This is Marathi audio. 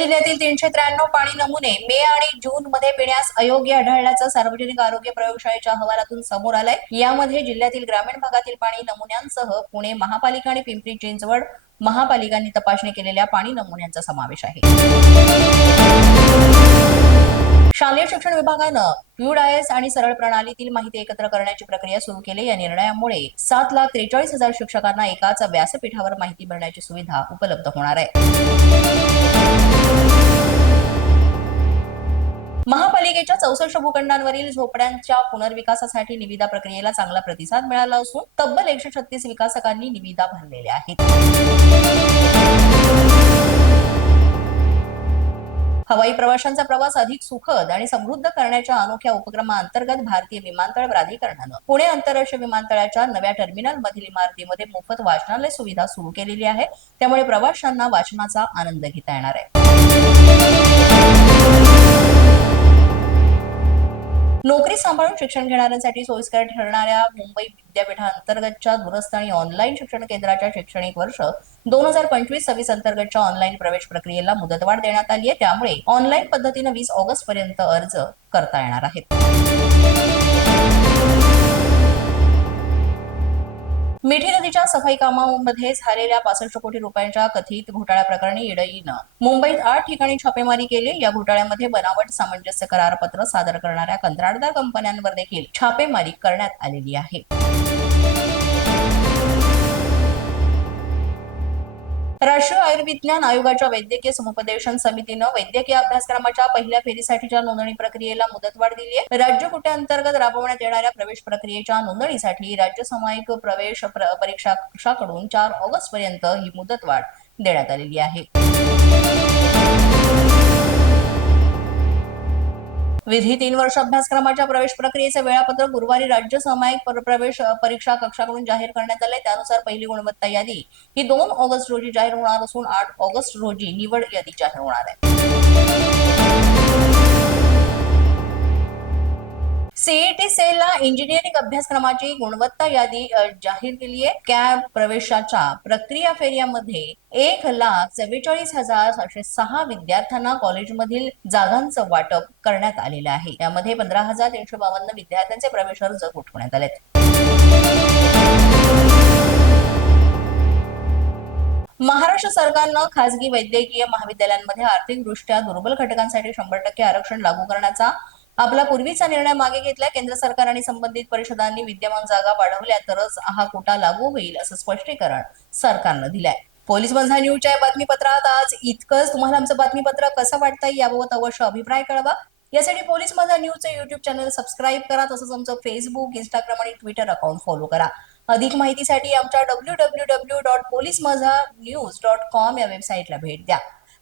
जिल्ह्यातील तीनशे त्र्याण्णव पाणी नमुने मे आणि जून मध्ये पिण्यास अयोग्य आढळल्याचं सार्वजनिक आरोग्य प्रयोगशाळेच्या अहवालातून समोर आलंय. यामध्ये जिल्ह्यातील ग्रामीण भागातील पाणी नमुन्यांसह पुणे महापालिका आणि पिंपरी चिंचवड महापालिकांनी तपासणी केलेल्या पाणी नमुन्यांचा समावेश आहे. शालेय शिक्षण विभागानं युडायस आणि सरळ प्रणालीतील माहिती एकत्र करण्याची प्रक्रिया सुरू केली. या निर्णयामुळे सात लाख त्रेचाळीस हजार शिक्षकांना एकाच व्यासपीठावर माहिती मिळण्याची सुविधा उपलब्ध होणार आहे. चौसष्ट भूखंडांवरील झोपड्यांच्या पुनर्विकासासाठी निविदा प्रक्रियेला चांगला प्रतिसाद मिळाला असून तब्बल एकशे छत्तीस विकासकांनी निविदा भरलेल्या आहेत. हवाई प्रवाशांचा प्रवास अधिक सुखद आणि समृद्ध करण्याच्या अनोख्या उपक्रमाअंतर्गत भारतीय विमानतळ प्राधिकरणानं पुणे आंतरराष्ट्रीय विमानतळाच्या नव्या टर्मिनल मधील इमारतीमध्ये मोफत वाचनालय सुविधा सुरू केलेली आहे. त्यामुळे प्रवाशांना वाचनाचा आनंद घेता येणार आहे. नोकरी सांभाळून शिक्षण घेणाऱ्यांसाठी सोयीस्कर ठरणाऱ्या मुंबई विद्यापीठांतर्गतच्या दूरस्थ आणि ऑनलाईन शिक्षण केंद्राच्या शैक्षणिक वर्ष दोन हजार पंचवीस सव्वीस अंतर्गतच्या ऑनलाईन प्रवेश प्रक्रियेला मुदतवाढ देण्यात आली आहे. त्यामुळे ऑनलाईन पद्धतीनं वीस ऑगस्ट पर्यंत अर्ज करता येणार आहेत. मिठी नदीच्या सफाई कामामध्ये झालेल्या पासष्ट कोटी रुपयांच्या कथित घोटाळ्या प्रकरणी इडईनं मुंबईत आठ ठिकाणी छापेमारी केली. या घोटाळ्यामध्ये बनावट सामंजस्य करारपत्र सादर करणाऱ्या कंत्राटदार कंपन्यांवर देखील छापेमारी करण्यात आलेली आहे. राष्ट्रीय आयुर्विज्ञान आयोगाच्या वैद्यकीय समुपदेशन समितीनं वैद्यकीय अभ्यासक्रमाच्या पहिल्या फेरीसाठीच्या नोंदणी प्रक्रियेला मुदतवाढ दिली आहे. राज्य अंतर्गत राबवण्यात येणाऱ्या प्रवेश प्रक्रियेच्या नोंदणीसाठी राज्य सामायिक प्रवेश प्र- परीक्षा कक्षाकडून चार ऑगस्ट पर्यंत ही मुदतवाढ देण्यात आलेली आहे. विधी तीन वर्ष अभ्यासक्रमाच्या प्रवेश प्रक्रियेचे वेळापत्रक गुरुवारी राज्य सामायिक प्रवेश परीक्षा कक्षाकडून जाहीर करण्यात आले. त्यानुसार पहिली गुणवत्ता यादी ही दोन ऑगस्ट रोजी जाहीर होणार असून आठ ऑगस्ट रोजी निवड यादी जाहीर होणार आहे. सेलला इंजिनिअरिंग अभ्यासक्रमाची गुणवत्ता यादी जाहीर केली आहे कॅब प्रवेशाच्या प्रक्रिया फेऱ्यामध्ये एक लाख चव्वेचाळीस हजार सातशे सहा विद्यार्थ्यांना कॉलेजमधील जागांचं वाटप करण्यात आलेलं आहे. यामध्ये पंधरा हजार तीनशे बावन्न विद्यार्थ्यांचे प्रवेश अर्ज उठवण्यात आलेत. महाराष्ट्र सरकारनं खासगी वैद्यकीय महाविद्यालयांमध्ये आर्थिकदृष्ट्या दुर्बल घटकांसाठी शंभर टक्के आरक्षण लागू करण्याचा आपला पूर्वीचा निर्णय मागे घेतला केंद्र सरकार आणि संबंधित परिषदांनी विद्यमान जागा वाढवल्या तरच हा कोटा लागू होईल असं स्पष्टीकरण सरकारनं दिलंय. पोलीस बंधा न्यूजच्या बातमीपत्रात आज इतकंच. तुम्हाला आमचं बातमीपत्र कसं वाटतंय याबाबत अवश्य अभिप्राय कळवा. यासाठी पोलीस माझा न्यूजचं युट्यूब चॅनल सबस्क्राईब करा तसंच आमचं फेसबुक इंस्टाग्राम आणि ट्विटर अकाउंट फॉलो करा. अधिक माहितीसाठी आमच्या W W W dot police माझा न्यूज डॉट कॉम या वेबसाईटला भेट द्या.